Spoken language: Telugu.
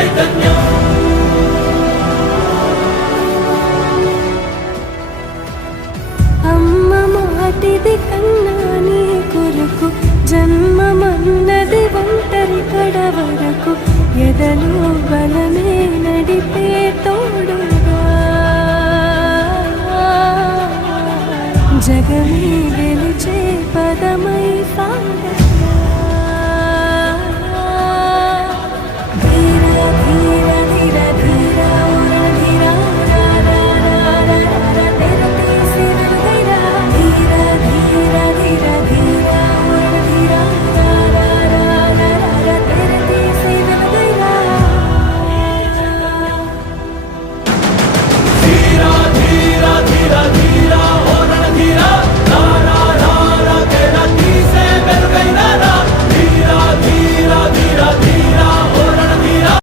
చైతన్యం. అమ్మ మాటిది కన్నా నీ కొరకు జన్మమన్నది ఒంటరి కడ వరకు ఎదలో బలమే నడిపే తోడుగా జగమే